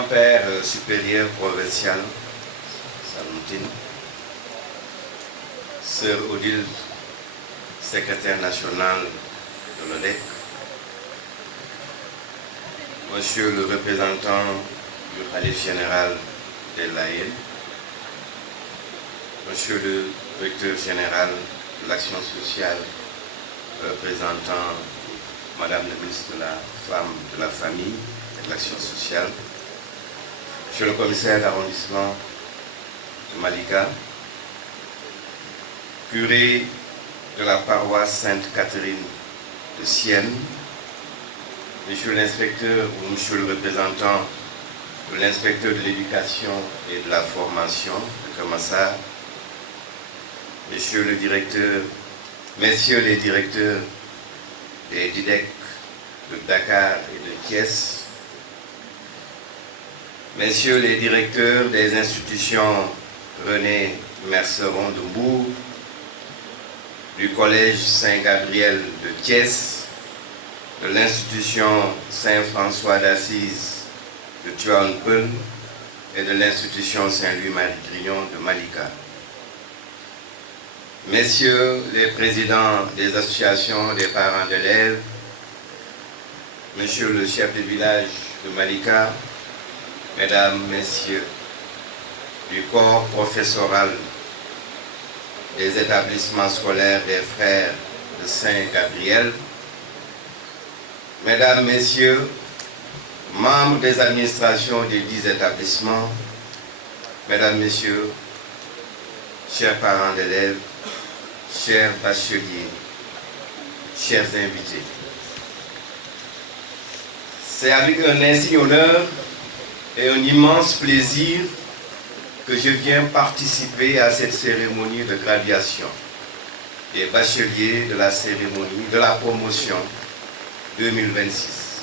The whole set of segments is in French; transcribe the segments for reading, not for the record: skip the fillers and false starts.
grand-père supérieur provincial, Saluntine, Sœur Odile, secrétaire national de l'ODEC, Monsieur le représentant du Khalife général de l'AEL, Monsieur le directeur général de l'action sociale, représentant Madame le ministre de la Femme, de la Famille et de l'Action sociale, Monsieur le commissaire d'arrondissement de Malika, curé de la paroisse Sainte-Catherine de Sienne, Monsieur l'inspecteur ou Monsieur le représentant de l'inspecteur de l'éducation et de la formation de Kamassar, Monsieur le directeur, Messieurs les directeurs des DIDEC de Dakar et de Thiès, Messieurs les directeurs des institutions René Merceron de Mbourg, du Collège Saint-Gabriel de Thiès, de l'institution Saint-François d'Assise de Tuaon-Peulh et de l'institution Saint-Louis-Marie-Grignon de Malika. Messieurs les présidents des associations des parents d'élèves, Monsieur le chef de village de Malika, Mesdames, Messieurs du corps professoral des établissements scolaires des frères de Saint-Gabriel, Mesdames, Messieurs, membres des administrations des 10 établissements, Mesdames, Messieurs, chers parents d'élèves, chers bacheliers, chers invités. C'est avec un insigne honneur et un immense plaisir que je viens participer à cette cérémonie de graduation des bacheliers de la cérémonie de la promotion 2026,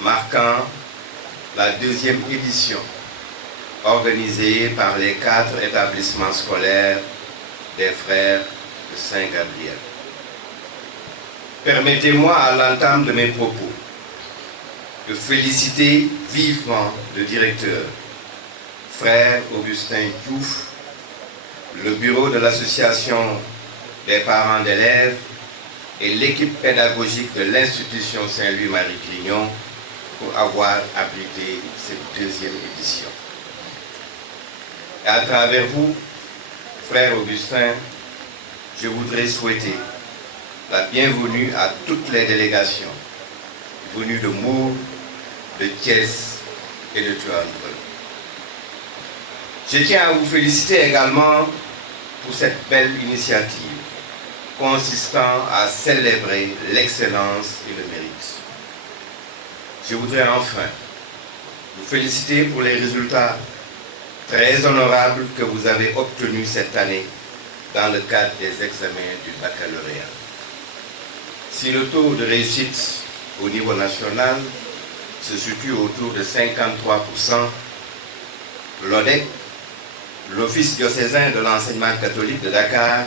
marquant la 2e édition organisée par les 4 établissements scolaires des frères de Saint-Gabriel. Permettez-moi à l'entame de mes propos de féliciter vivement le directeur, frère Augustin Diouf, le bureau de l'association des parents d'élèves et l'équipe pédagogique de l'institution Saint-Louis-Marie-Grignon pour avoir abrité cette 2e édition. Et à travers vous, frère Augustin, je voudrais souhaiter la bienvenue à toutes les délégations venues de Mour, de Thiès et de Tuaon-Peulh. Je tiens à vous féliciter également pour cette belle initiative consistant à célébrer l'excellence et le mérite. Je voudrais enfin vous féliciter pour les résultats très honorables que vous avez obtenus cette année dans le cadre des examens du baccalauréat. Si le taux de réussite au niveau national se situe autour de 53%, l'ODEC, l'Office diocésain de l'enseignement catholique de Dakar,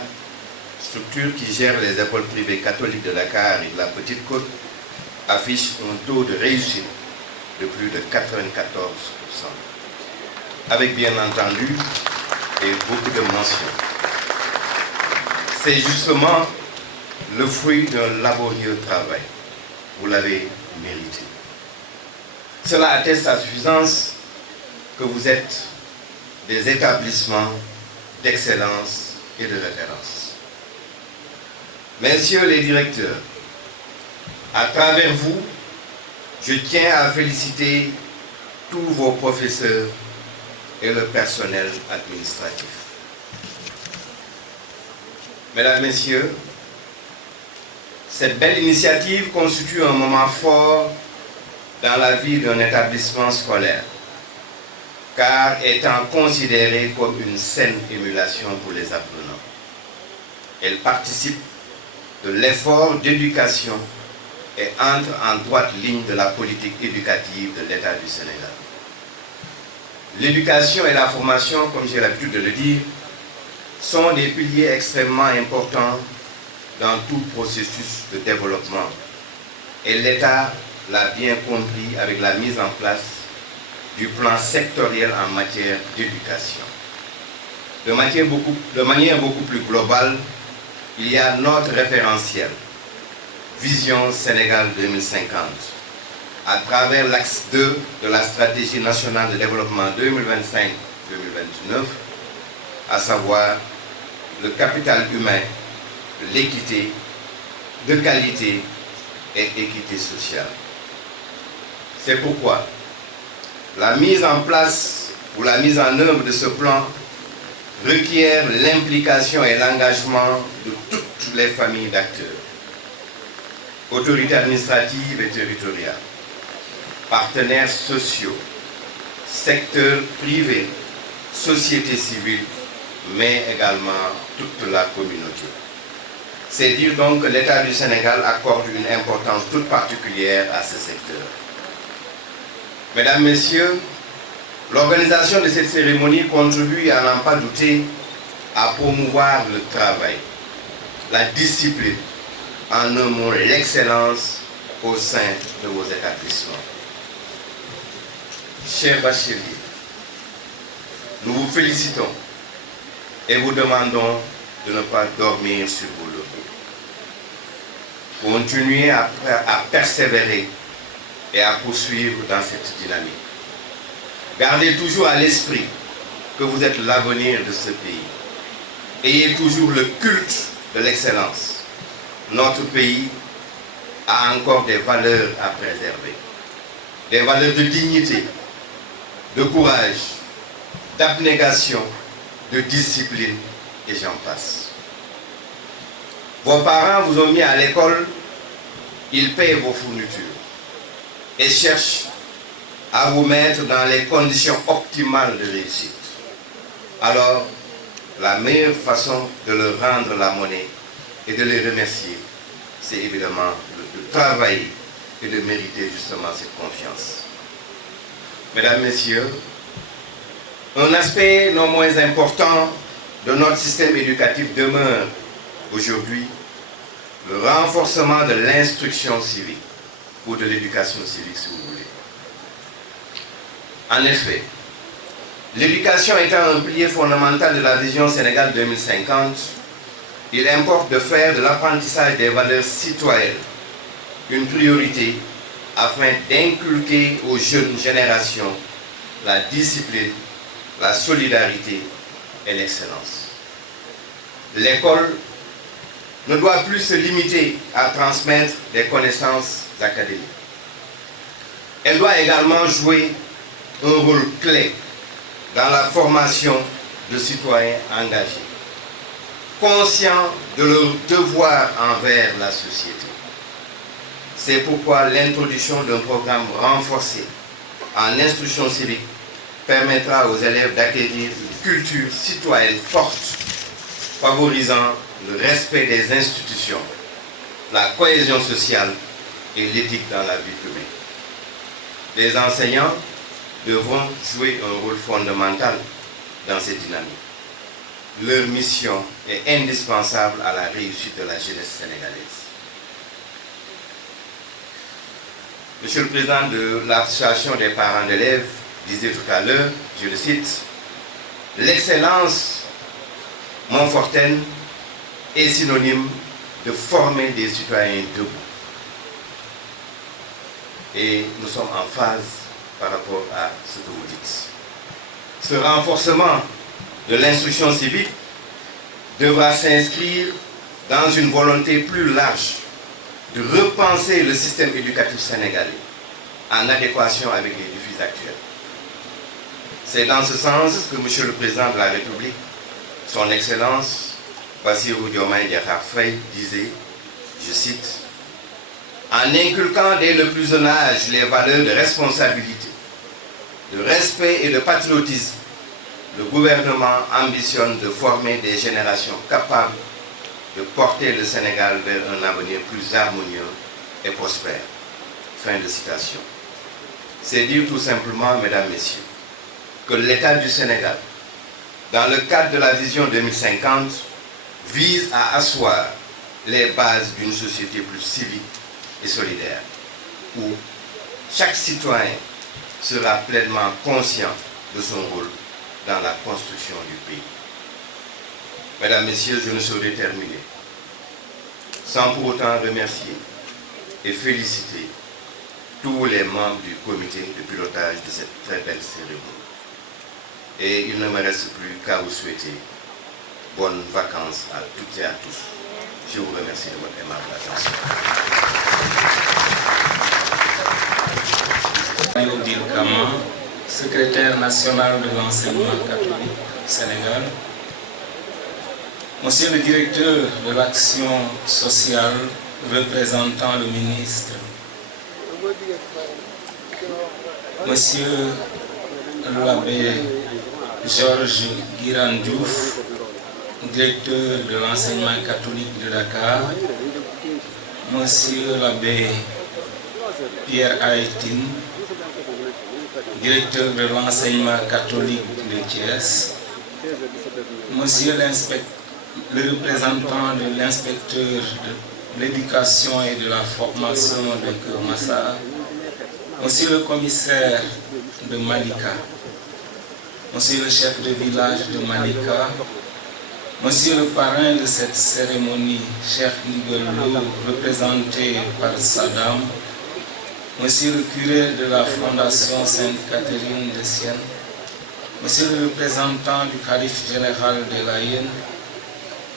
structure qui gère les écoles privées catholiques de Dakar et de la Petite Côte, affiche un taux de réussite de plus de 94%. Avec bien entendu et beaucoup de mentions. C'est justement le fruit d'un laborieux travail. Vous l'avez mérité. Cela atteste à suffisance que vous êtes des établissements d'excellence et de référence. Messieurs les directeurs, à travers vous, je tiens à féliciter tous vos professeurs et le personnel administratif. Mesdames, Messieurs, cette belle initiative constitue un moment fort dans la vie d'un établissement scolaire, car étant considérée comme une saine émulation pour les apprenants. Elle participe de l'effort d'éducation et entre en droite ligne de la politique éducative de l'État du Sénégal. L'éducation et la formation, comme j'ai l'habitude de le dire, sont des piliers extrêmement importants dans tout processus de développement. Et l'État l'a bien compris avec la mise en place du plan sectoriel en matière d'éducation. De manière beaucoup plus globale, il y a notre référentiel, Vision Sénégal 2050, à travers l'axe 2 de la stratégie nationale de développement 2025-2029, à savoir le capital humain, l'équité, de qualité et équité sociale. C'est pourquoi la mise en place ou la mise en œuvre de ce plan requiert l'implication et l'engagement de toutes les familles d'acteurs, autorités administratives et territoriales, partenaires sociaux, secteur privé, société civile, mais également toute la communauté. C'est dire donc que l'État du Sénégal accorde une importance toute particulière à ce secteur. Mesdames, Messieurs, l'organisation de cette cérémonie contribue, à n'en pas douter, à promouvoir le travail, la discipline, en un mot, l'excellence au sein de vos établissements. Chers bacheliers, nous vous félicitons et vous demandons de ne pas dormir sur vos lauriers. Continuez à persévérer et à poursuivre dans cette dynamique. Gardez toujours à l'esprit que vous êtes l'avenir de ce pays. Ayez toujours le culte de l'excellence. Notre pays a encore des valeurs à préserver. Des valeurs de dignité, de courage, d'abnégation, de discipline, et j'en passe. Vos parents vous ont mis à l'école, ils payent vos fournitures et cherchent à vous mettre dans les conditions optimales de réussite. Alors, la meilleure façon de leur rendre la monnaie et de les remercier, c'est évidemment de travailler et de mériter justement cette confiance. Mesdames, Messieurs, un aspect non moins important de notre système éducatif demeure aujourd'hui le renforcement de l'instruction civique ou de l'éducation civique, si vous voulez. En effet, l'éducation étant un pilier fondamental de la vision Sénégal 2050, il importe de faire de l'apprentissage des valeurs citoyennes une priorité afin d'inculquer aux jeunes générations la discipline, la solidarité et l'excellence. L'école ne doit plus se limiter à transmettre des connaissances académiques. Elle doit également jouer un rôle clé dans la formation de citoyens engagés, conscients de leur devoir envers la société. C'est pourquoi l'introduction d'un programme renforcé en instruction civique permettra aux élèves d'acquérir une culture citoyenne forte, favorisant le respect des institutions, la cohésion sociale et l'éthique dans la vie publique. Les enseignants devront jouer un rôle fondamental dans cette dynamique. Leur mission est indispensable à la réussite de la jeunesse sénégalaise. Monsieur le Président de l'Association des parents d'élèves disait tout à l'heure, je le cite, « L'excellence montfortaine est synonyme de former des citoyens debout. » Et nous sommes en phase par rapport à ce que vous dites. Ce renforcement de l'instruction civique devra s'inscrire dans une volonté plus large de repenser le système éducatif sénégalais en adéquation avec les défis actuels. C'est dans ce sens que Monsieur le Président de la République, Son Excellence, Bassirou Diomaye Diakhar Faye, disait, je cite, « En inculquant dès le plus jeune âge les valeurs de responsabilité, de respect et de patriotisme, le gouvernement ambitionne de former des générations capables de porter le Sénégal vers un avenir plus harmonieux et prospère. » Fin de citation. C'est dire tout simplement, Mesdames, Messieurs, que l'État du Sénégal, dans le cadre de la vision 2050, vise à asseoir les bases d'une société plus civique et solidaire, où chaque citoyen sera pleinement conscient de son rôle dans la construction du pays. Mesdames, Messieurs, je ne saurais terminer sans pour autant remercier et féliciter tous les membres du comité de pilotage de cette très belle cérémonie. Et il ne me reste plus qu'à vous souhaiter bonnes vacances à toutes et à tous. Je vous remercie de votre aimable attention. Odile Kama, secrétaire national de l'enseignement catholique du Sénégal. Monsieur le directeur de l'action sociale, représentant le ministre. Monsieur l'abbé Georges Guirandiouf, directeur de l'enseignement catholique de Dakar. Monsieur l'abbé Pierre Aïtine, directeur de l'enseignement catholique de Thiès. Monsieur le représentant de l'inspecteur de l'éducation et de la formation de Kermassar. Monsieur le commissaire de Malika. Monsieur le chef de village de Malika. Monsieur le parrain de cette cérémonie, Cheikh Nigolo, représenté par Saddam. Monsieur le curé de la Fondation Sainte-Catherine de Sienne. Monsieur le représentant du calife général de Layène.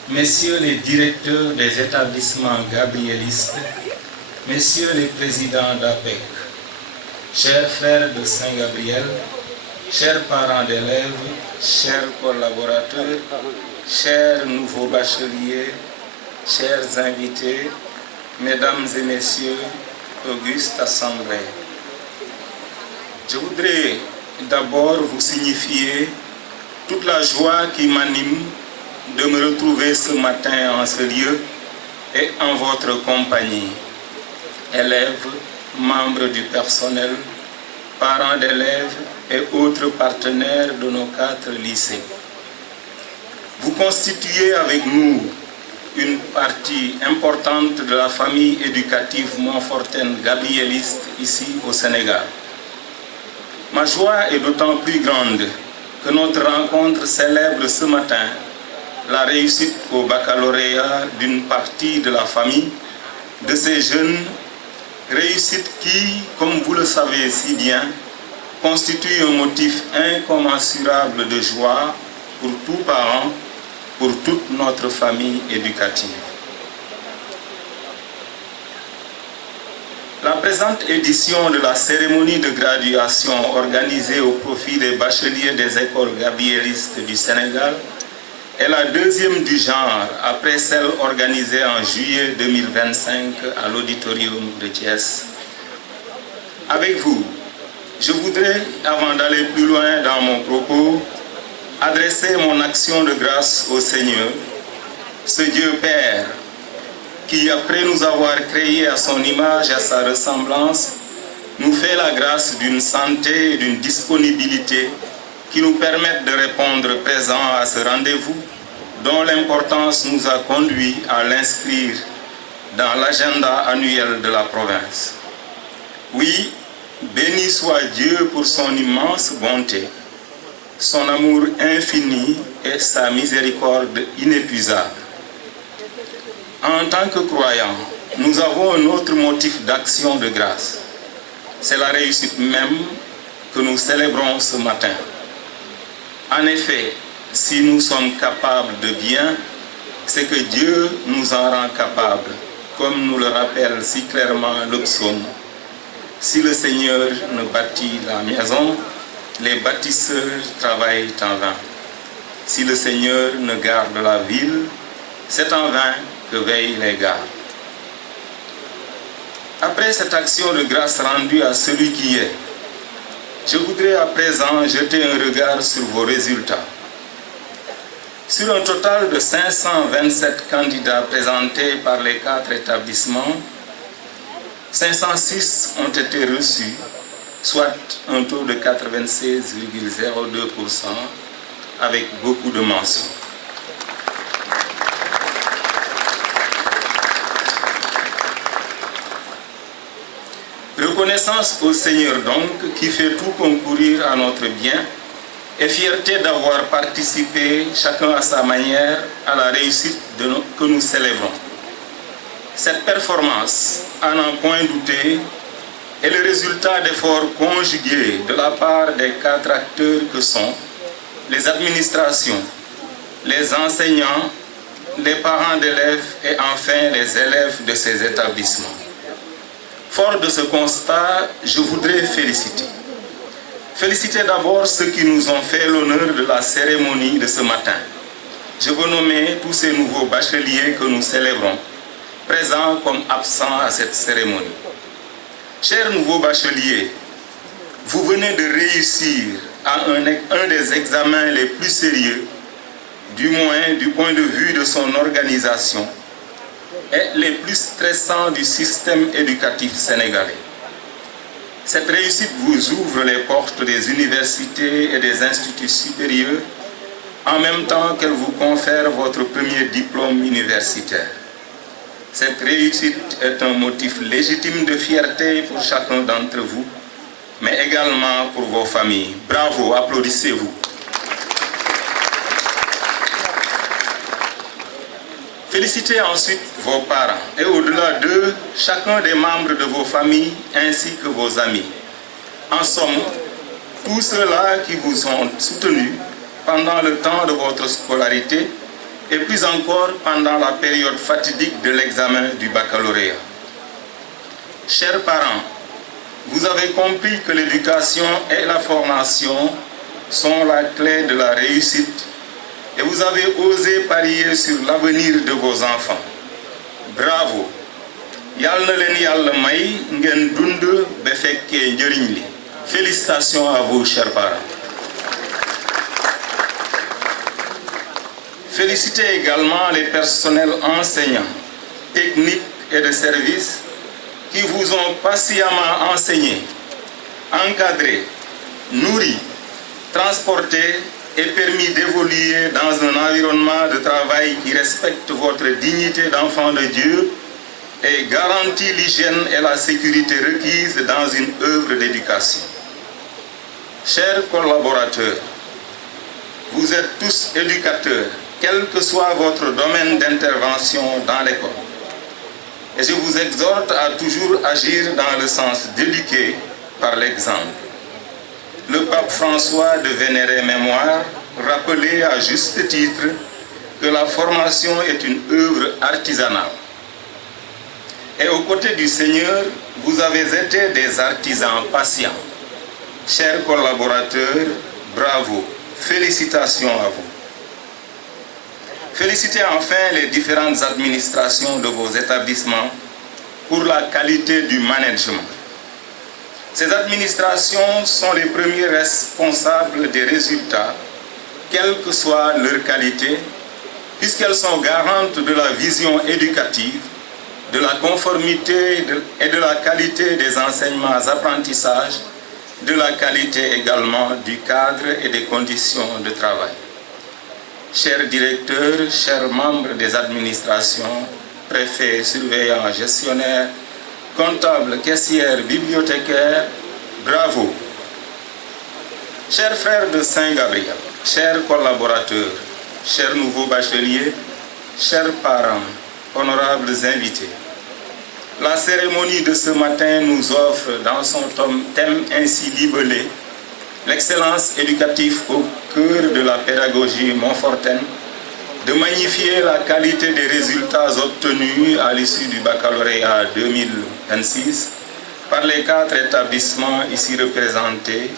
Messieurs les directeurs des établissements gabrielistes. Messieurs les présidents d'APEC. Chers frères de Saint-Gabriel, chers parents d'élèves, chers collaborateurs, chers nouveaux bacheliers, chers invités, mesdames et messieurs, auguste assemblée. Je voudrais d'abord vous signifier toute la joie qui m'anime de me retrouver ce matin en ce lieu et en votre compagnie. Élèves, membres du personnel, parents d'élèves et autres partenaires de nos 4 lycées. Vous constituez avec nous une partie importante de la famille éducative montfortaine gabrieliste ici au Sénégal. Ma joie est d'autant plus grande que notre rencontre célèbre ce matin la réussite au baccalauréat d'une partie de la famille de ces jeunes, réussite qui, comme vous le savez si bien, constitue un motif incommensurable de joie pour tout parent, pour toute notre famille éducative. La présente édition de la cérémonie de graduation organisée au profit des bacheliers des écoles gabrielistes du Sénégal est la deuxième du genre après celle organisée en juillet 2025 à l'auditorium de Thiès. Avec vous, je voudrais, avant d'aller plus loin dans mon propos, adresser mon action de grâce au Seigneur, ce Dieu Père, qui, après nous avoir créés à son image et à sa ressemblance, nous fait la grâce d'une santé et d'une disponibilité qui nous permettent de répondre présent à ce rendez-vous dont l'importance nous a conduit à l'inscrire dans l'agenda annuel de la province. Oui, béni soit Dieu pour son immense bonté, son amour infini et sa miséricorde inépuisable. En tant que croyants, nous avons un autre motif d'action de grâce. C'est la réussite même que nous célébrons ce matin. En effet, si nous sommes capables de bien, c'est que Dieu nous en rend capables, comme nous le rappelle si clairement le psaume. Si le Seigneur ne bâtit la maison, les bâtisseurs travaillent en vain. Si le Seigneur ne garde la ville, c'est en vain que veillent les gardes. Après cette action de grâce rendue à celui qui est, je voudrais à présent jeter un regard sur vos résultats. Sur un total de 527 candidats présentés par les 4 établissements, 506 ont été reçus, soit un taux de 96,02% avec beaucoup de mentions. Reconnaissance au Seigneur donc, qui fait tout concourir à notre bien, et fierté d'avoir participé, chacun à sa manière, à la réussite que nous célébrons. Cette performance, à n'en point douter, est le résultat d'efforts conjugués de la part des 4 acteurs que sont les administrations, les enseignants, les parents d'élèves et enfin les élèves de ces établissements. Fort de ce constat, je voudrais féliciter. Féliciter d'abord ceux qui nous ont fait l'honneur de la cérémonie de ce matin. Je veux nommer tous ces nouveaux bacheliers que nous célébrons, présents comme absents à cette cérémonie. Chers nouveaux bacheliers, vous venez de réussir à un des examens les plus sérieux, du moins du point de vue de son organisation, et les plus stressants du système éducatif sénégalais. Cette réussite vous ouvre les portes des universités et des instituts supérieurs, en même temps qu'elle vous confère votre premier diplôme universitaire. Cette réussite est un motif légitime de fierté pour chacun d'entre vous, mais également pour vos familles. Bravo, applaudissez-vous. Félicitez ensuite vos parents et au-delà d'eux, chacun des membres de vos familles ainsi que vos amis. En somme, tous ceux-là qui vous ont soutenu pendant le temps de votre scolarité et plus encore pendant la période fatidique de l'examen du baccalauréat. Chers parents, vous avez compris que l'éducation et la formation sont la clé de la réussite et vous avez osé parier sur l'avenir de vos enfants. Bravo! Yal na len Yalla may ngeen dund ba fekkee njëriñ li. Félicitations à vous, chers parents. Félicitez également les personnels enseignants, techniques et de service qui vous ont patiemment enseigné, encadré, nourri, transporté et permis d'évoluer dans un environnement de travail qui respecte votre dignité d'enfant de Dieu et garantit l'hygiène et la sécurité requises dans une œuvre d'éducation. Chers collaborateurs, vous êtes tous éducateurs, quel que soit votre domaine d'intervention dans l'école. Et je vous exhorte à toujours agir dans le sens d'éduquer par l'exemple. Le pape François de vénérée mémoire rappelait à juste titre que la formation est une œuvre artisanale. Et aux côtés du Seigneur, vous avez été des artisans patients. Chers collaborateurs, bravo, félicitations à vous. Félicitez enfin les différentes administrations de vos établissements pour la qualité du management. Ces administrations sont les premiers responsables des résultats, quelle que soit leur qualité, puisqu'elles sont garantes de la vision éducative, de la conformité et de la qualité des enseignements-apprentissages, de la qualité également du cadre et des conditions de travail. Chers directeurs, chers membres des administrations, préfets, surveillants, gestionnaires, comptables, caissières, bibliothécaires, bravo. Chers frères de Saint-Gabriel, chers collaborateurs, chers nouveaux bacheliers, chers parents, honorables invités, la cérémonie de ce matin nous offre dans son thème ainsi libellé l'excellence éducative au cœur de la pédagogie montfortaine, de magnifier la qualité des résultats obtenus à l'issue du baccalauréat 2026 par les 4 établissements ici représentés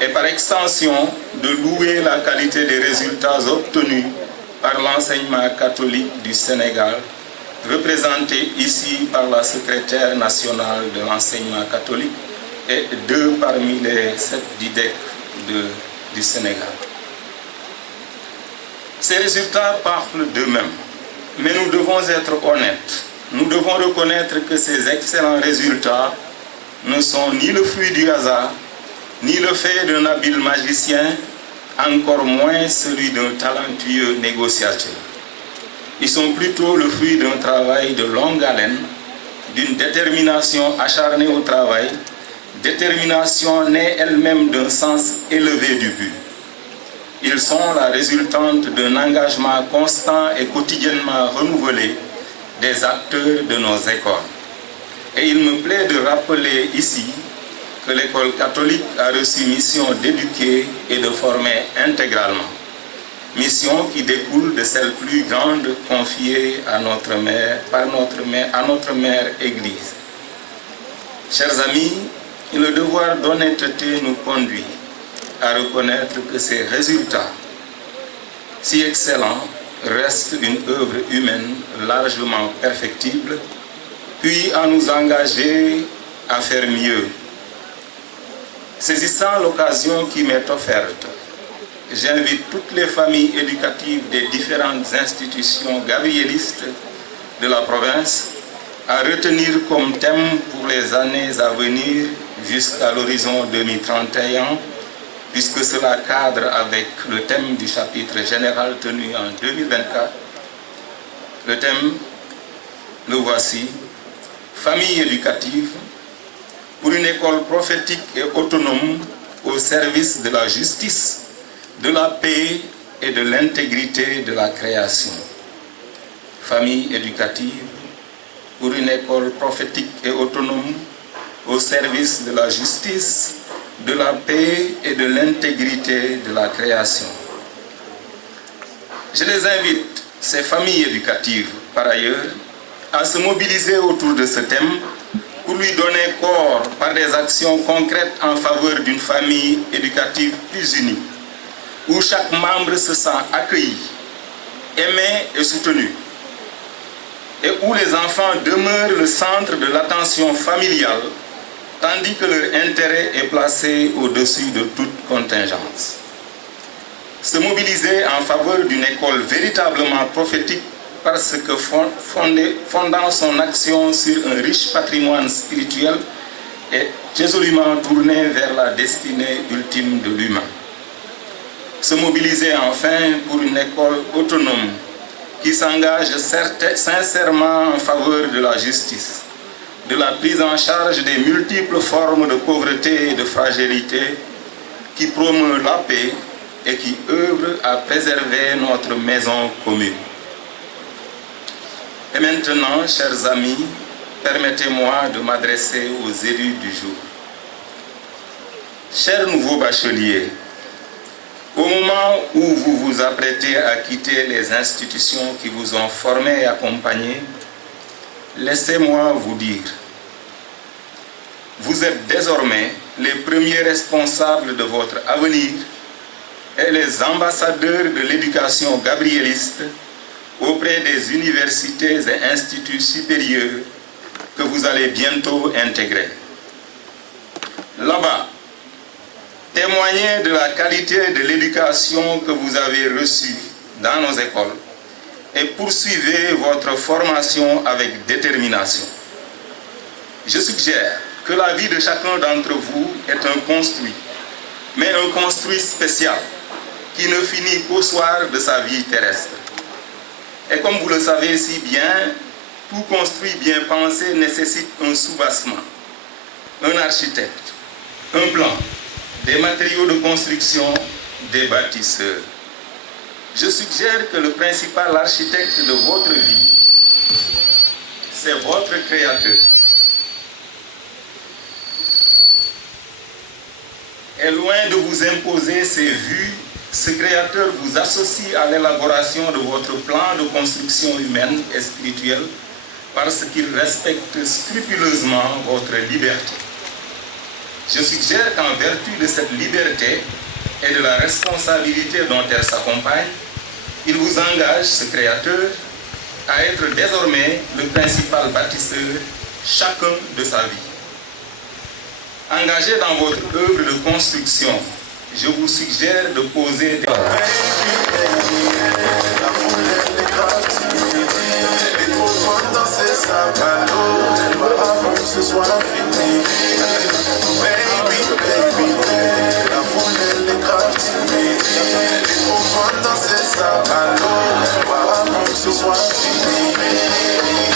et par extension de louer la qualité des résultats obtenus par l'enseignement catholique du Sénégal, représenté ici par la secrétaire nationale de l'enseignement catholique et 2 parmi les 7 DIDEC du Sénégal. Ces résultats parlent d'eux-mêmes, mais nous devons être honnêtes. Nous devons reconnaître que ces excellents résultats ne sont ni le fruit du hasard, ni le fait d'un habile magicien, encore moins celui d'un talentueux négociateur. Ils sont plutôt le fruit d'un travail de longue haleine, d'une détermination acharnée au travail détermination née elle-même d'un sens élevé du but. Ils sont la résultante d'un engagement constant et quotidiennement renouvelé des acteurs de nos écoles. Et il me plaît de rappeler ici que l'école catholique a reçu mission d'éduquer et de former intégralement. Mission qui découle de celle plus grande confiée à notre mère Église. Chers amis, le devoir d'honnêteté nous conduit à reconnaître que ces résultats, si excellents, restent une œuvre humaine largement perfectible, puis à nous engager à faire mieux. Saisissant l'occasion qui m'est offerte, j'invite toutes les familles éducatives des différentes institutions gabrielistes de la province à retenir comme thème pour les années à venir jusqu'à l'horizon 2031, puisque cela cadre avec le thème du chapitre général tenu en 2024. Le thème, le voici, famille éducative pour une école prophétique et autonome au service de la justice, de la paix et de l'intégrité de la création. Famille éducative pour une école prophétique et autonome au service de la justice, de la paix et de l'intégrité de la création. Je les invite, ces familles éducatives, par ailleurs, à se mobiliser autour de ce thème pour lui donner corps par des actions concrètes en faveur d'une famille éducative plus unie, où chaque membre se sent accueilli, aimé et soutenu, et où les enfants demeurent le centre de l'attention familiale, tandis que leur intérêt est placé au-dessus de toute contingence. Se mobiliser en faveur d'une école véritablement prophétique parce que fondant son action sur un riche patrimoine spirituel est résolument tourné vers la destinée ultime de l'humain. Se mobiliser enfin pour une école autonome qui s'engage sincèrement en faveur de la justice, de la prise en charge des multiples formes de pauvreté et de fragilité, qui promeut la paix et qui œuvre à préserver notre maison commune. Et maintenant, chers amis, permettez-moi de m'adresser aux élus du jour. Chers nouveaux bacheliers, au moment où vous vous apprêtez à quitter les institutions qui vous ont formés et accompagnés, laissez-moi vous dire, vous êtes désormais les premiers responsables de votre avenir et les ambassadeurs de l'éducation gabriéliste auprès des universités et instituts supérieurs que vous allez bientôt intégrer. Là-bas, témoignez de la qualité de l'éducation que vous avez reçue dans nos écoles et poursuivez votre formation avec détermination. Je suggère que la vie de chacun d'entre vous est un construit, mais un construit spécial qui ne finit qu'au soir de sa vie terrestre. Et comme vous le savez si bien, tout construit bien pensé nécessite un soubassement, un architecte, un plan, des matériaux de construction, des bâtisseurs. Je suggère que le principal architecte de votre vie, c'est votre Créateur. Et loin de vous imposer ses vues, ce Créateur vous associe à l'élaboration de votre plan de construction humaine et spirituelle parce qu'il respecte scrupuleusement votre liberté. Je suggère qu'en vertu de cette liberté et de la responsabilité dont elle s'accompagne, il vous engage, ce Créateur, à être désormais le principal bâtisseur chacun de sa vie. Engagé dans votre œuvre de construction, je vous suggère de poser des...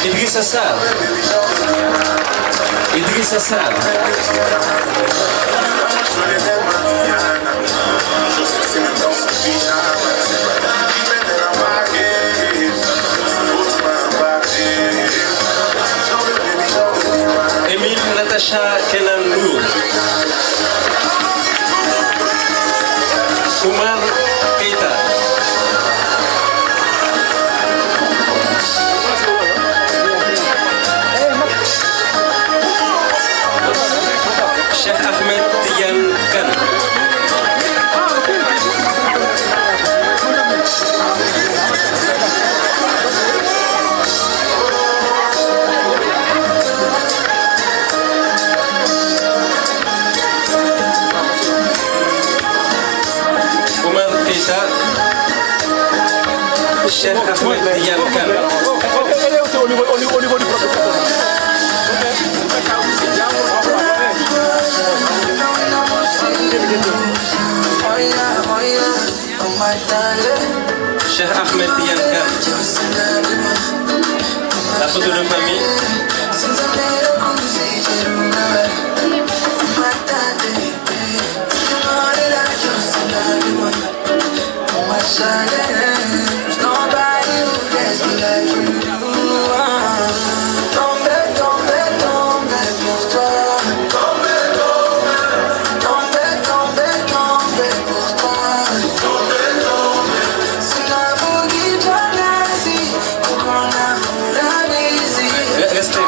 Idrissa Sarr. Idrissa Sarr. Émile Natacha Kenan-Lour. Oumar Keïta. Cheikh Ahmed Tidiane Kane. Oumar Keïta. Cheikh Ahmed Tidiane Kane. Au niveau du protocole. Cheikh Ahmed Tidiane Kane. La photo de famille.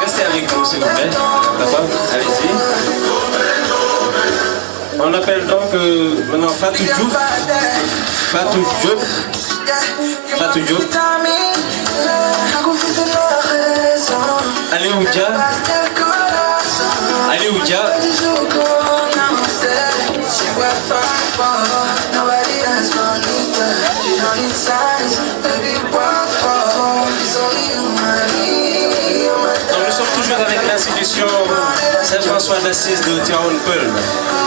Restez avec nous s'il vous plaît. D'accord? Allez-y. On appelle donc maintenant Fatou Diop. Fatou Diop. Fatou Diop. Aliou Dia. Aliou Dia. Nous sommes toujours avec l'institution Saint-François d'Assise de Tivaouane-Peulh.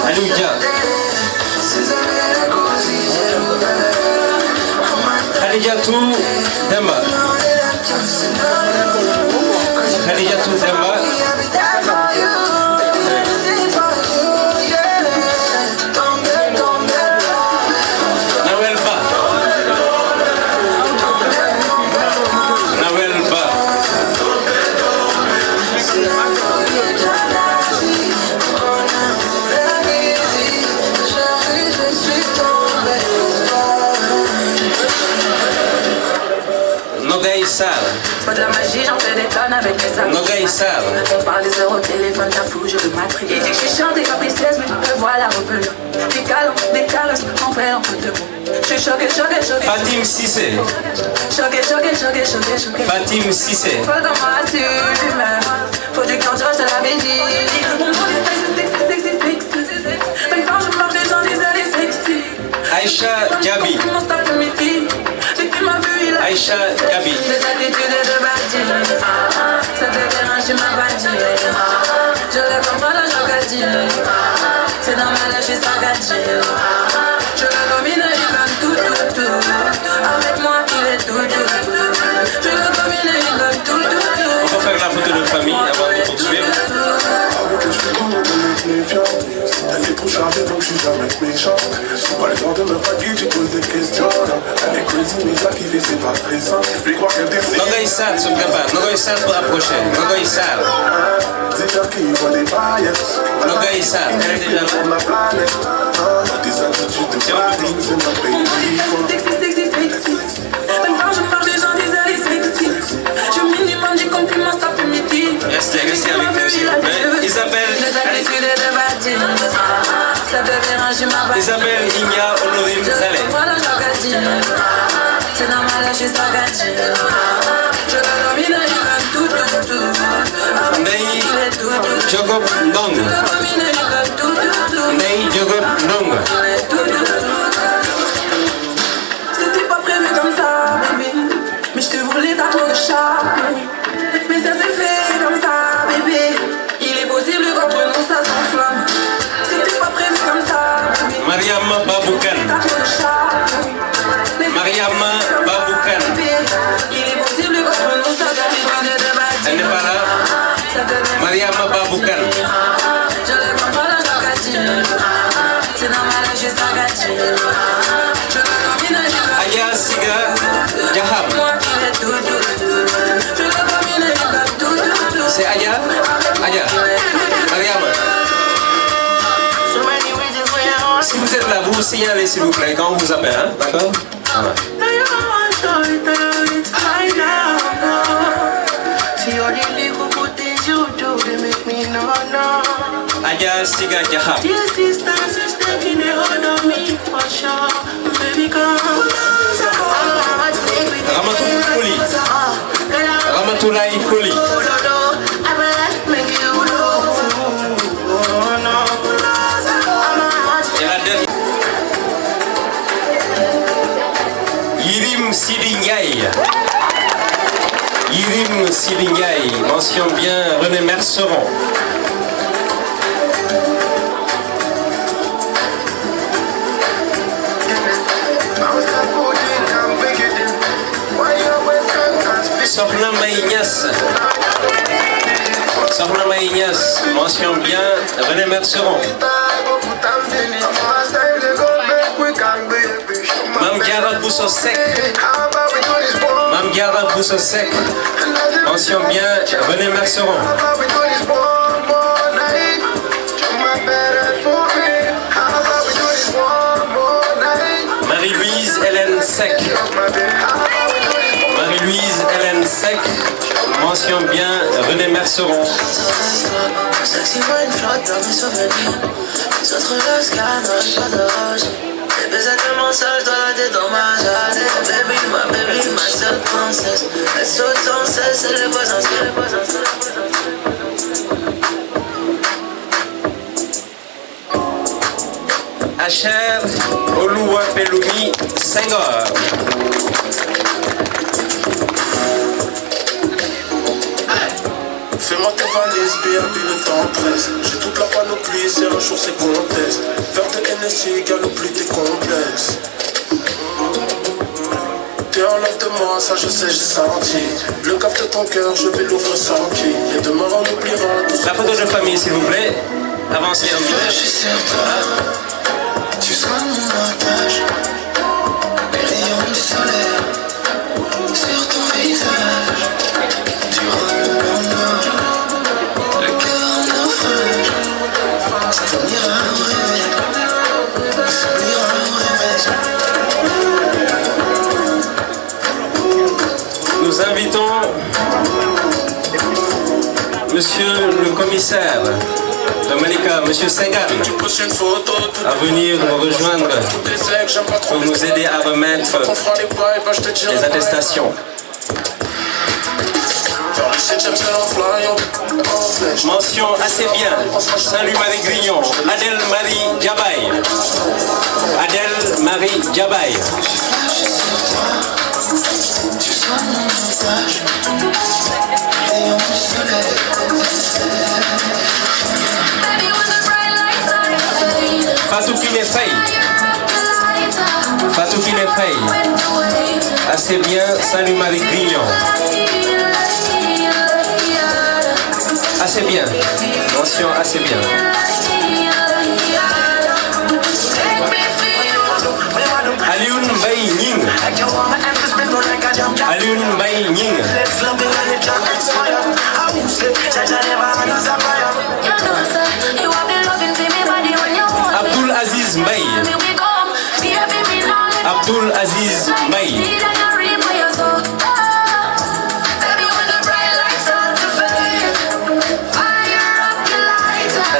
Aliou Dia. Khadijatou Demba. Khadijatou Demba. Nawel Ba. Nawel Ba. Nogaï Sarr. Pas de la magie, j'en fais des tonnes avec mes amis. Nogaï Sarr. On parle des heures au téléphone, la fou, je veux matrice. Il dit que je suis chiante et capricieuse, mais me voilà repelant. Des câlins, des caresses, en vrai, on peut te bon. Je suis choquée, choquée, choquée. Fatim Cissé. Choquée, choquée, choquée, choquée, choquée. Fatim Cissé. Faut comme moi, c'est humain. Faut du cœur, je te l'avais dit. Mon nom est sexy, sexy, sexy, sexy. Mais quand je marche, les gens disent elle est sexy. Aïcha Diaby. Mon style de midi. Dès qu'il m'a vu, il a Aïcha Diaby. des attitudes de bâti. Ça te dérange, tu m'as bâti. Je le comprends, là, je le dis. C'est normal, là, je suis saccagé. Je le domine, il donne tout, tout, tout. Avec moi, il est tout, tout, tout. Je le domine, il donne tout, tout, tout. On va faire la photo de famille avant de poursuivre. Avec elle, je fais comme on est méfiant. Elle est trop chargée, donc je suis jamais méchant. C'est pas le genre de me fatiguer, tu poses des questions. Elle est crazy, mais la qui fait, c'est pas stressant. Je fais croire qu'elle décide. Nogaï Sarr se prépare. Nogaï Sarr pour approcher. Nogaï Sarr. Dis-leur qu'il voit des paillettes. Nogaï Sarr. Elle est déjà là. Pour la planète. Des attitudes de bâtisse, c'est ma pays. Sexy, sexy, sexy. Même quand je marche, les gens disent elle est sexy. Je minimum des compliments, ça fait midi. Restez avec nous s'il vous plaît. Isabelle. Les attitudes de bâti. Ça te dérange, tu m'as bâti. Isabelle Igna Honorine Zaleh. Voilà, je le dis. C'est normal, là, je suis saccagé. Je le domine, il donne tout, tout, tout. Ndeye Il est tout, tout. Diogob Ndong. Je le domine, il donne tout, tout, tout. Ndeye Diogob Ndong. Il est tout, tout, tout. s'il vous plaît, quand on vous appelle, hein? D'accord? Voilà. Aja Siga Jaha. Ramatoulaye Koli. Yirim Sidi Ndiaye. Yirim Sidi Ndiaye. Mention bien René Merceron. Sokhna Maïnias. Sokhna Maïnias. Mention bien René Merceron. Mam Diara Bousso Sek. Mam Diara Bousso Sek. Mention bien René Merceron. Marie-Louise Hélène Sek. Marie-Louise Hélène Sek. Mention bien René Merceron. Mensage dans la tête, dans ma jardin. Baby, ma seule princesse. Elle saute sans cesse, c'est les voisins, c'est les voisins, c'est les voisins. Acher Oluwa Peloumi Senghor. Fais-moi tes valises, BRB, le temps presse. J'ai toute la panoplie, c'est un jour c'est conteste. Faire de NSI, galope plus t'es complexe. T'es en love de moi, ça je sais, j'ai senti. Le caf de ton cœur, je vais l'ouvrir sans qui. Et demain on oubliera tout ça. La photo de famille, s'il vous plaît. Avancez un peu. Je suis sur toi, tu seras mon otage. Les rayons du soleil sur ton visage. Tu rends le lendemain, le cœur en naufrage. Ça t'ira au réveil, s'oubliera au réveil. Nous invitons Monsieur le commissaire Dominica, Monsieur Senghal, à venir nous rejoindre pour nous aider à remettre les attestations. Mention assez bien, Salut Marie Grignon, Adèle Marie Diabaye. Adèle Marie Diabaye. Fatou Kiné Faye. Fatou Kiné Faye. Assez bien, Salut Marie Grignon. Assez bien. Mention assez bien. Alioune Mbaye Ning. Alioune Mbaye Ning. Abdoul Aziz Mbaye. Abdoul Aziz Mbaye.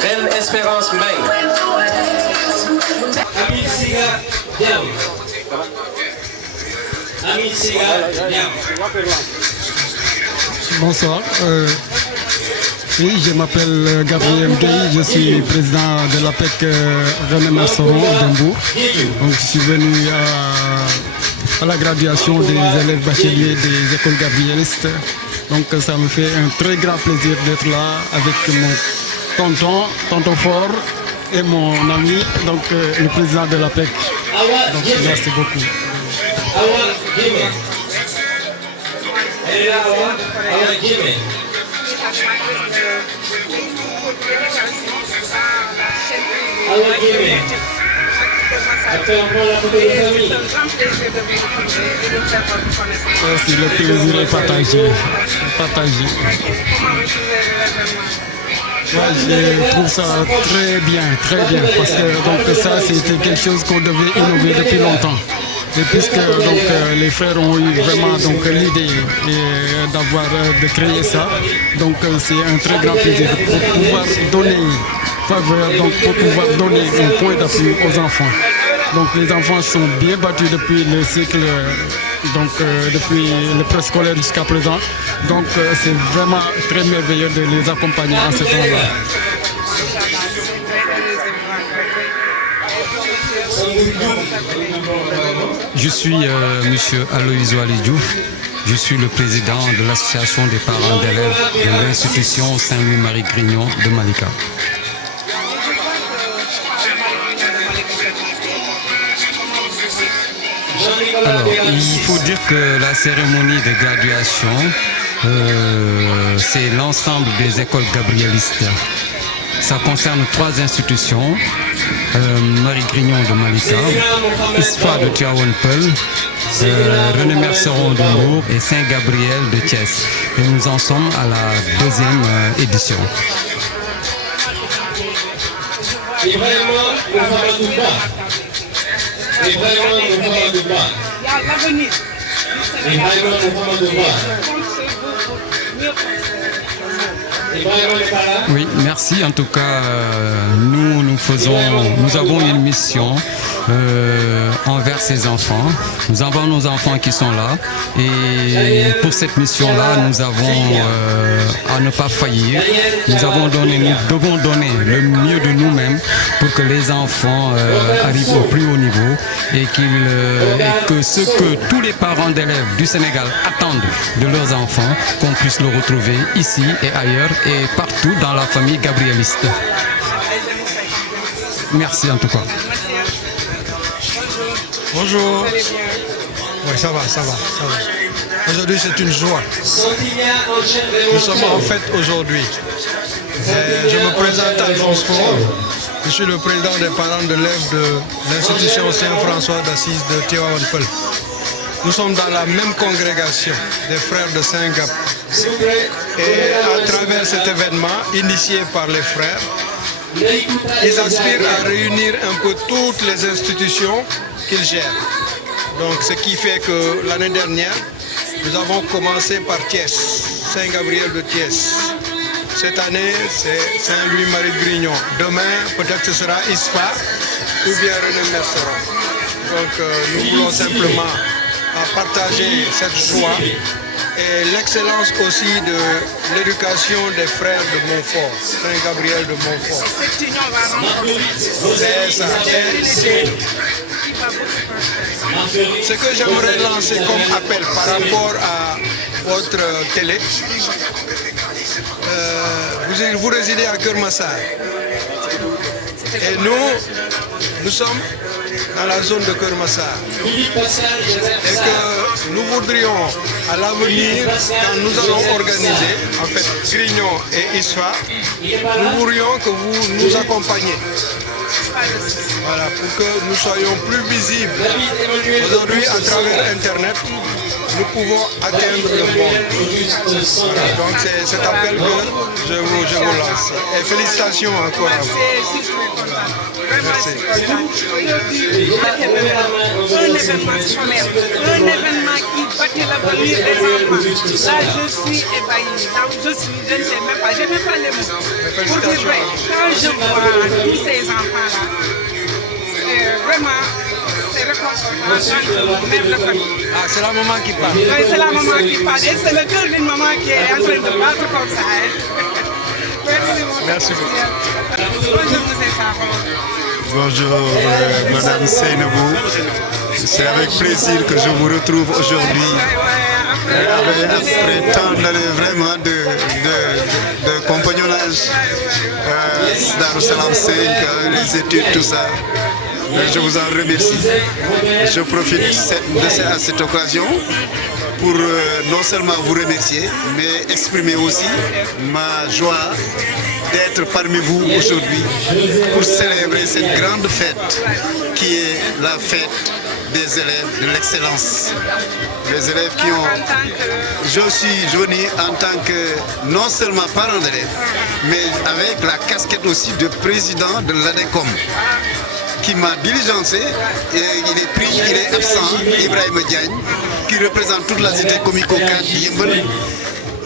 Reine Espérance Mbaye. Amit Siga Diam. Amit Siga Diam. Bonsoir. Oui, je m'appelle Gabriel Gueye, je suis président de l'APEC René Merceron d'Hambourg. Donc je suis venu à la graduation des élèves bacheliers des écoles gabrielistes. Donc ça me fait un très grand plaisir d'être là avec mon tonton Fort et mon ami, donc le président de l'APEC. Donc merci beaucoup. Elle est là, Awa Djemé. Awa Djemé. Après, on prend la photo de famille. Merci, le plaisir est partagé. Je trouve ça très bien, parce que donc, ça c'était quelque chose qu'on devait innover depuis longtemps. Et puisque donc, les frères ont eu vraiment l'idée de créer ça, donc c'est un très grand plaisir pour pouvoir donner faveur, donc pour pouvoir donner un point d'appui aux enfants. Donc les enfants sont bien battus depuis le cycle, depuis le préscolaire jusqu'à présent. Donc c'est vraiment très merveilleux de les accompagner en ce temps-là. Je suis monsieur Aloïsio Ali Diouf. Je suis le président de l'association des parents d'élèves de l'institution Saint-Louis-Marie Grignon de Malika. Alors, il faut dire que la cérémonie de graduation, c'est l'ensemble des écoles gabrielistes. Ça concerne 3 institutions, Marie Grignon de Malika, ISFA de Tivaouane Peulh, René Merceron de Mbour et Saint-Gabriel de Thiès. Et nous en sommes à la 2e édition. Et vraiment, le parent de bas. Et vraiment, le parent de bas. Il y a l'avenir. Et vraiment, le parent de bas. Oui, merci. En tout cas, nous avons une mission envers ces enfants. Nous avons nos enfants qui sont là. Et pour cette mission-là, nous avons à ne pas faillir. Nous devons donner le mieux de nous-mêmes pour que les enfants arrivent au plus haut niveau et que ce que tous les parents d'élèves du Sénégal attendent de leurs enfants, qu'on puisse le retrouver ici et ailleurs et partout dans la famille gabrieliste. Merci en tout cas. Bonjour. Oui, ça va. Aujourd'hui, c'est une joie. Nous sommes en fête aujourd'hui. Je me présente Alphonse Foro. Je suis le président des parents d'élèves de l'institution Saint-François d'Assise de Tivaouane Peulh. Nous sommes dans la même congrégation des frères de Saint-Gab. Et à travers cet événement, initié par les frères, ils aspirent à réunir un peu toutes les institutions qu'ils gèrent. Donc ce qui fait que l'année dernière, nous avons commencé par Thiès, Saint-Gabriel de Thiès. Cette année, c'est Saint-Louis-Marie Grignon. Demain, peut-être ce sera ISFA ou bien René Merceron. Donc nous voulons simplement partager cette joie et l'excellence aussi de l'éducation des frères de Montfort, Saint-Gabriel de Montfort. C'est ça. Ce que j'aimerais lancer comme appel par rapport à votre télé, vous résidez à Kermassar. Et nous sommes dans la zone de Kermassar. Et que nous voudrions à l'avenir, quand nous allons organiser, en fait, Grignon et ISFA, nous voudrions que vous nous accompagniez. Voilà, pour que nous soyons plus visibles. Aujourd'hui, à travers Internet, nous pouvons atteindre le monde. Voilà, donc c'est cet appel que je vous lance. Et félicitations encore à vous. Merci. Un événement sommaire, un événement qui bâtit l'avenir des enfants. Là, je suis ébahie. Je ne sais même pas, je n'ai même pas les mots. Pour dire vrai, quand je vois tous ces enfants-là, c'est vraiment, c'est réconfortant. Même la famille. Ah, c'est la maman qui parle. Oui, c'est la maman qui parle. Et c'est le cœur d'une maman qui est en train de battre comme ça. Merci beaucoup. Bonjour, monsieur Savon. Bonjour, Madame Seynabou. C'est avec plaisir que je vous retrouve aujourd'hui. Après tant d'années vraiment de compagnonnage, Darussalam 5, les études, tout ça. Je vous en remercie. Je profite de cette occasion pour non seulement vous remercier, mais exprimer aussi ma joie d'être parmi vous aujourd'hui pour célébrer cette grande fête qui est la fête des élèves de l'excellence. Les élèves qui ont... Je suis venu en tant que non seulement parent d'élèves, mais avec la casquette aussi de président de l'ADECOM, qui m'a diligencé, et il est absent, Ibrahim Diagne, qui représente toute la cité comico-4 d'Yembel,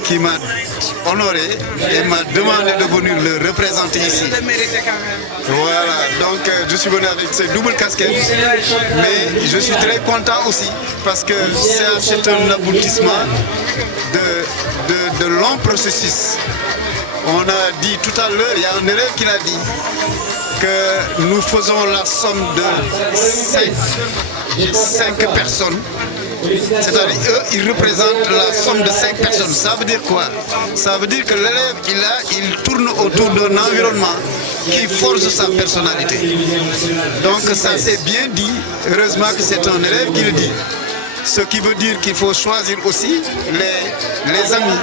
qui m'a honoré et m'a demandé de venir le représenter ici. Voilà, donc je suis venu avec ces doubles casquettes, mais je suis très content aussi parce que c'est un aboutissement de longs processus. On a dit tout à l'heure, il y a un élève qui l'a dit, que nous faisons la somme de 5 personnes. C'est-à-dire eux, ils représentent la somme de 5 personnes. Ça veut dire quoi? Ça veut dire que l'élève, il tourne autour d'un environnement qui forge sa personnalité. Donc ça c'est bien dit. Heureusement que c'est un élève qui le dit. Ce qui veut dire qu'il faut choisir aussi les amis.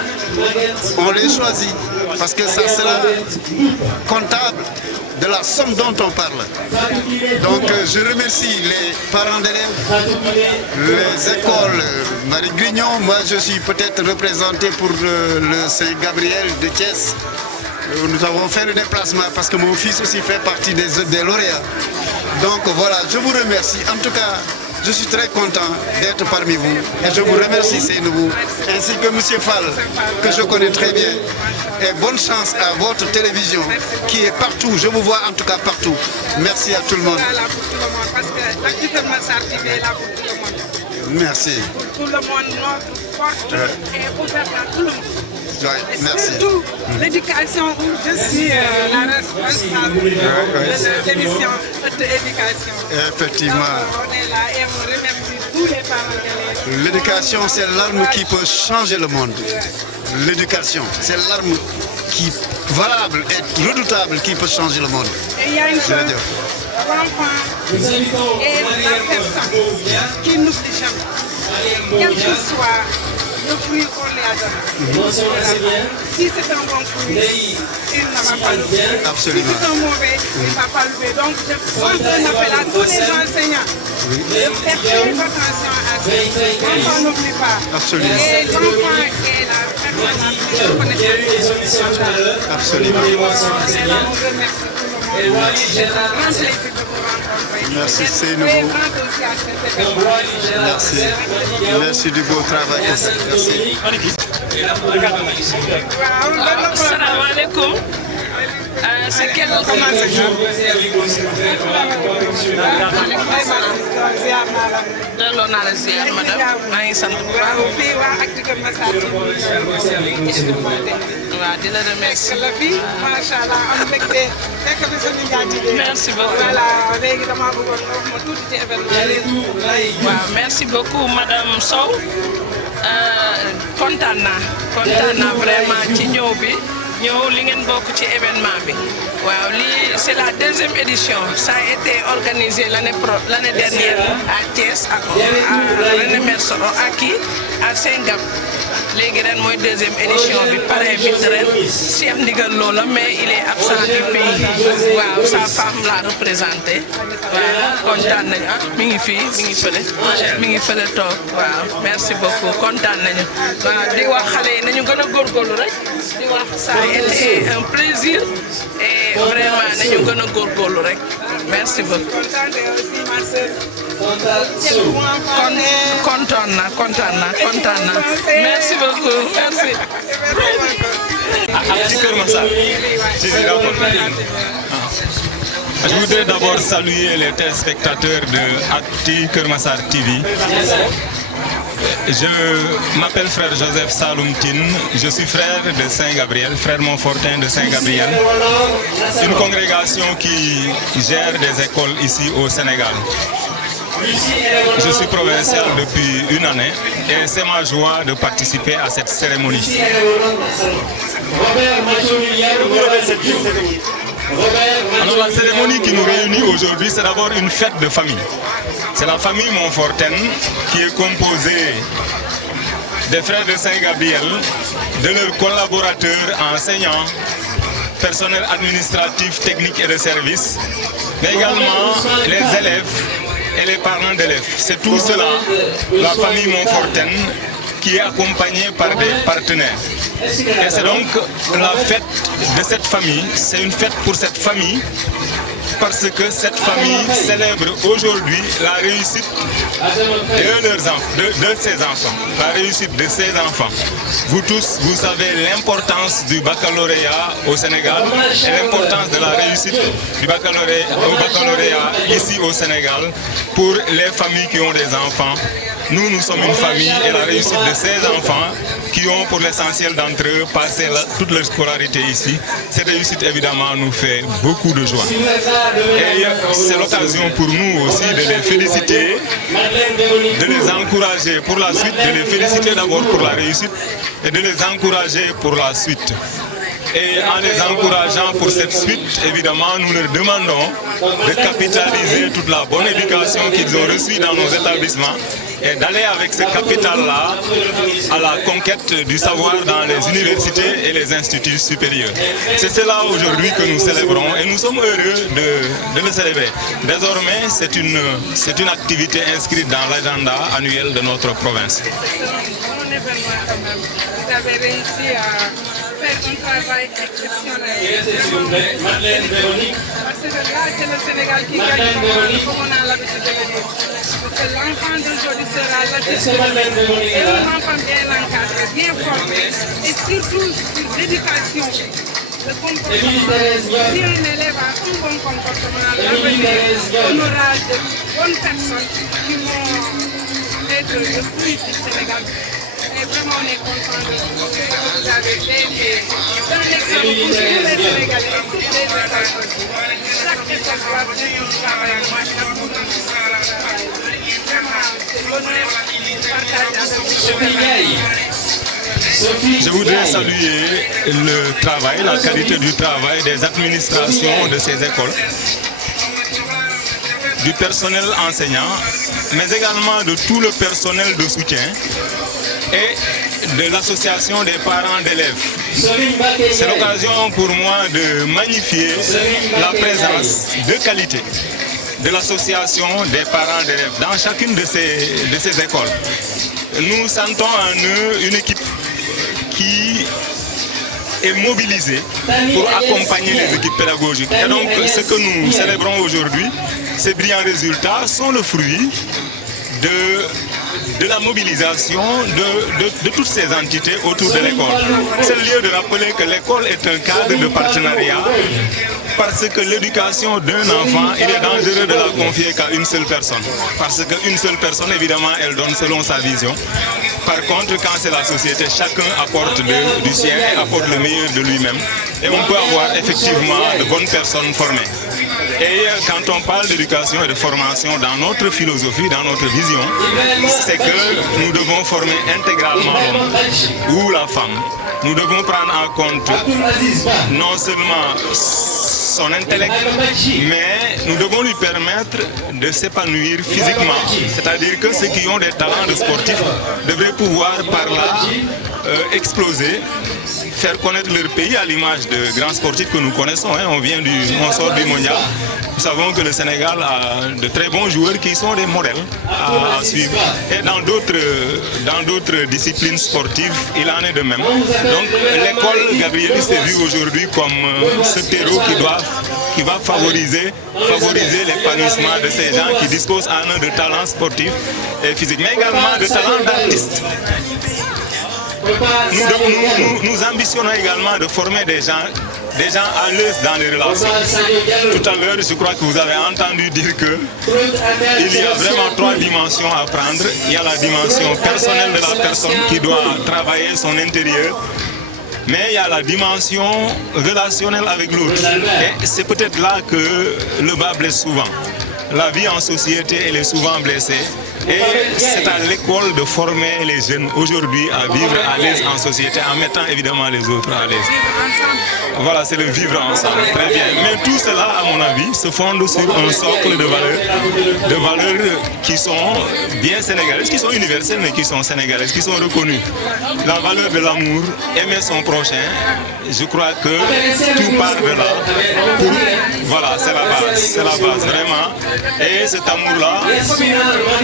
On les choisit parce que ça sera comptable de la somme dont on parle. Donc je remercie les parents d'élèves, les écoles Marie Grignon. Moi je suis peut-être représenté pour le Saint-Gabriel de Thiès. Nous avons fait le déplacement parce que mon fils aussi fait partie des lauréats. Donc voilà, je vous remercie. En tout cas, je suis très content d'être parmi vous et je vous remercie, Seynabou, ainsi que M. Fall, que je connais très bien. Et bonne chance à votre télévision qui est partout. Je vous vois en tout cas partout. Merci à tout le monde. Merci. Tout le monde, notre porte est ouverte à tout le monde. Ouais, merci. Surtout l'éducation où je suis la responsable de l'émission de l'éducation. Effectivement. Donc, on est là et on remercie tous les parents d'élèves. L'éducation, c'est l'arme qui peut changer le monde. L'éducation, c'est l'arme qui valable et redoutable qui peut changer le monde. Et il y a une chose, l'enfant est la personne qui n'oublie jamais. Quel que soit le fruit qu'on lui a donné. Si c'est un bon fruit, il ne va pas l'oublier. Absolument. Si c'est un mauvais, il ne va pas l'oublier. Donc je pose un appel à tous les enseignants de faire très attention à ça. L'enfant n'oublie pas. Absolument. Et l'enfant est la personne la plus reconnaissante. Absolument. On est là, on remercie tout le monde. C'est un grand plaisir de vous rencontrer. Merci, Seynabou. Merci. Merci du beau travail. Merci. Assalamu alaikum. C'est quel delloo naa la ziar madame maa ngi sant bu baax. waaw di la remercier. Merci beaucoup. waaw merci beaucoup madame Sow. kontaan naa vraiment ci ñëw bi. ñëw li ngeen bokk ci événement bi waaw lii c'est la deuxième édition ça a été organisé l'année dernière à Thiès à René Mersoro à Saint-Gab léegi ren mooy deuxième édition bi pare bi ren Cheikh Ndigal loola mais il est absent du pays waaw sa femme l'a représenté waaw kontaan nañu mi ngi fii mi ngi fële toog waaw merci beaucoup kontaan nañu waaw di wax xale yi nañu gën a góorgóorlu rek di wax ça a été un plaisir et vraiment nañu gën a góorgóorlu rek merci beaucoup. kontaan naa merci beaucoup merci. Acti Keur Massar. Je voudrais d'abord saluer les téléspectateurs de Acti Keur Massar TV. Je m'appelle frère Joseph Saloum Tine, je suis frère de Saint-Gabriel, frère Montfortin de Saint-Gabriel, une congrégation qui gère des écoles ici au Sénégal. Je suis provincial depuis une année et c'est ma joie de participer à cette cérémonie. Alors la cérémonie qui nous réunit aujourd'hui, c'est d'abord une fête de famille. C'est la famille Montfortin qui est composée des frères de Saint-Gabriel, de leurs collaborateurs, enseignants, personnel administratif, technique et de service, mais également les élèves et les parents d'élèves. C'est tout cela, la famille Montfortaine, qui est accompagnée par des partenaires. Et c'est donc la fête de cette famille, c'est une fête pour cette famille, parce que cette famille célèbre aujourd'hui la réussite de ses enfants, la réussite de ses enfants. Vous tous, vous savez l'importance du baccalauréat au Sénégal et l'importance de la réussite du baccalauréat ici au Sénégal pour les familles qui ont des enfants. Nous sommes une famille et la réussite de ces enfants qui ont pour l'essentiel d'entre eux passé toute leur scolarité ici, cette réussite évidemment nous fait beaucoup de joie. Et c'est l'occasion pour nous aussi de les féliciter, de les encourager pour la suite, de les féliciter d'abord pour la réussite et de les encourager pour la suite. Et en les encourageant pour cette suite, évidemment, nous leur demandons de capitaliser toute la bonne éducation qu'ils ont reçue dans nos établissements et d'aller avec ce capital-là à la conquête du savoir dans les universités et les instituts supérieurs. C'est cela aujourd'hui que nous célébrons et nous sommes heureux de le célébrer. Désormais, c'est une activité inscrite dans l'agenda annuel de notre province. Vous avez réussi à faire un travail exceptionnel. Parce que là, c'est le Sénégal qui gagne, comme on a l'habitude de le dire. Parce que l'enfant d'aujourd'hui sera l'adulte. Et un enfant bien encadré, bien formé, et surtout sur l'éducation, le comportement. Si un élève a un bon comportement, l'avenir, on aura de bonnes personnes qui vont être le fruit du Sénégal. Et vraiment, on est content de tout ce que vous avez fait. C'est un exemple pour tous les Sénégalais et toutes les écoles aussi. Chaque école doit faire un travail. Vraiment, c'est l'honneur de partager avec vous. Je voudrais saluer le travail, la qualité du travail des administrations de ces écoles, du personnel enseignant, mais également de tout le personnel de soutien et de l'association des parents d'élèves. C'est l'occasion pour moi de magnifier la présence de qualité de l'association des parents d'élèves dans chacune de ces écoles. Nous sentons en eux une équipe qui est mobilisée pour accompagner les équipes pédagogiques. Et donc ce que nous célébrons aujourd'hui, ces brillants résultats sont le fruit de la mobilisation de toutes ces entités autour de l'école. C'est le lieu de rappeler que l'école est un cadre de partenariat parce que l'éducation d'un enfant, il est dangereux de la confier qu'à une seule personne. Parce qu'une seule personne, évidemment, elle donne selon sa vision. Par contre, quand c'est la société, chacun apporte du sien et apporte le meilleur de lui-même. Et on peut avoir effectivement de bonnes personnes formées. Et quand on parle d'éducation et de formation dans notre philosophie, dans notre vision, c'est que nous devons former intégralement l'homme ou la femme. Nous devons prendre en compte non seulement son intellect, mais nous devons lui permettre de s'épanouir physiquement. C'est-à-dire que ceux qui ont des talents de sportifs devraient pouvoir par là exploser, faire connaître leur pays à l'image de grands sportifs que nous connaissons. On sort du mondial. Nous savons que le Sénégal a de très bons joueurs qui sont des modèles à suivre. Et dans d'autres disciplines sportives, il en est de même. Donc l'école Gabrieli s'est vue aujourd'hui comme ce terreau qui va favoriser l'épanouissement de ces gens qui disposent en eux de talents sportifs et physiques, mais également de talents d'artistes. Nous ambitionnons également de former des gens à l'aise dans les relations. Tout à l'heure, je crois que vous avez entendu dire qu'il y a vraiment 3 dimensions à prendre. Il y a la dimension personnelle de la personne qui doit travailler son intérieur. Mais il y a la dimension relationnelle avec l'autre. Et c'est peut-être là que le bas blesse souvent. La vie en société, elle est souvent blessée Et c'est à l'école de former les jeunes aujourd'hui à vivre à l'aise en société en mettant évidemment les autres à l'aise. Voilà, c'est le vivre ensemble. Très bien. Mais tout cela, à mon avis, se fonde sur un socle de valeurs qui sont bien sénégalaises, qui sont universelles, mais qui sont sénégalaises, qui sont reconnues. La valeur de l'amour, aimer son prochain, je crois que tout part de là. Voilà, c'est la base, vraiment. Et cet amour-là,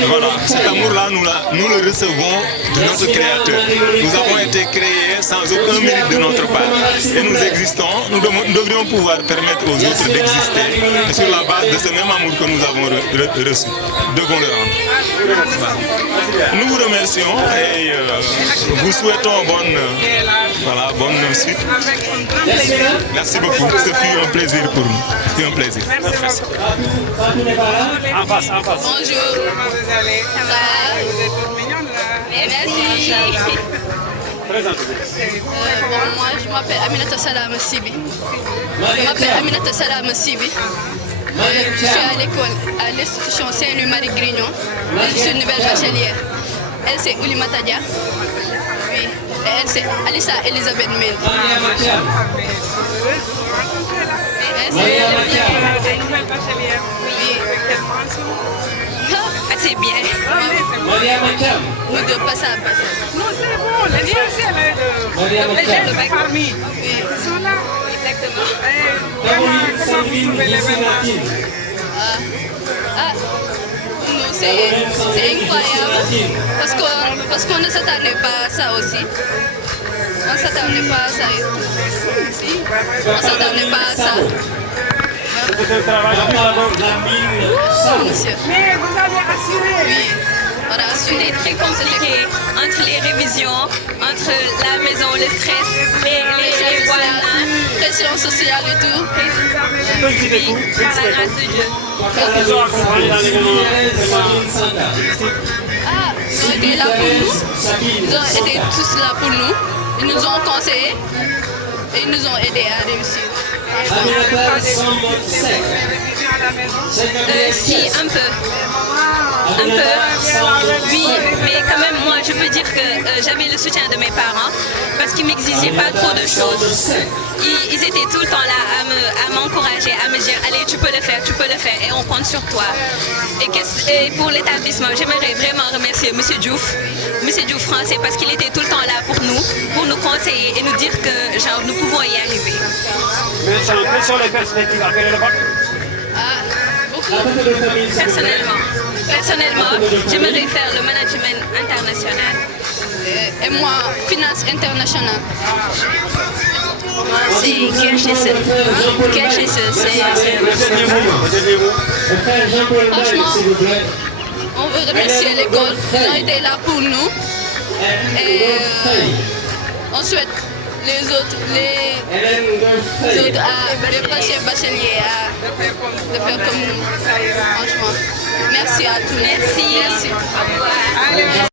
voilà, cet amour-là, nous le recevons de notre Créateur. Nous avons été créés sans aucun mérite de notre part. Et nous existons, nous devrions pouvoir permettre aux autres d'exister sur la base de ce même amour que nous avons reçu. Devons le rendre. Voilà. Nous vous remercions et vous souhaitons bonne suite. Merci beaucoup. Ce fut un plaisir pour nous. C'est un plaisir. Merci. En face. Bonjour. Ça va? Vous êtes toute mignonne là. Merci. Moi, je m'appelle Aminata Salam Sibi. Je suis à l'école, à l'institution Saint-Louis-Marie Grignon. Je suis une nouvelle bachelière. Elle, c'est Oulimata Dia. Oui. Et elle, c'est Alissa Elisabeth Mel. C'est bien. Nous deux passons à passer. Non, c'est bon. L'essentiel est de la famille. Ils sont là. Exactement. Comment vous trouvez l'événement? Nous, c'est incroyable. Parce qu'on ne s'attendait pas à ça aussi. On ne s'attendait pas à ça et tout. On ne s'attendait pas à ça. Monsieur. Mais vous avez assuré. Oui, on a assuré. C'était très compliqué entre les révisions, entre la maison, le stress, les voisins, pression sociale et tout. Oui, par la grâce de Dieu. Qu'est-ce qu'ils ont accompagné dans l'événement? Ils ont été là pour nous. Ils ont été tous là pour nous. Ils nous ont conseillés et ils nous ont aidés à réussir. Si, un peu. Oui, mais quand même, moi, je peux dire que j'avais le soutien de mes parents parce qu'ils ne m'exigeaient pas trop de choses. Ils étaient tout le temps là à m'encourager, à me dire, allez, tu peux le faire, et on compte sur toi. Et pour l'établissement, j'aimerais vraiment remercier M. Diouf français, parce qu'il était tout le temps là pour nous conseiller et nous dire que genre, nous pouvons y arriver. Quelles sont les perspectives après le bac? Personnellement, j'aimerais faire le management international. Et moi, finance internationale. C'est KHSE. Franchement, on veut remercier l'école. Ils ont été là pour nous. Et on souhaite les autres les prochains bacheliers de faire comme nous. Franchement, merci à tous. Merci. Au revoir.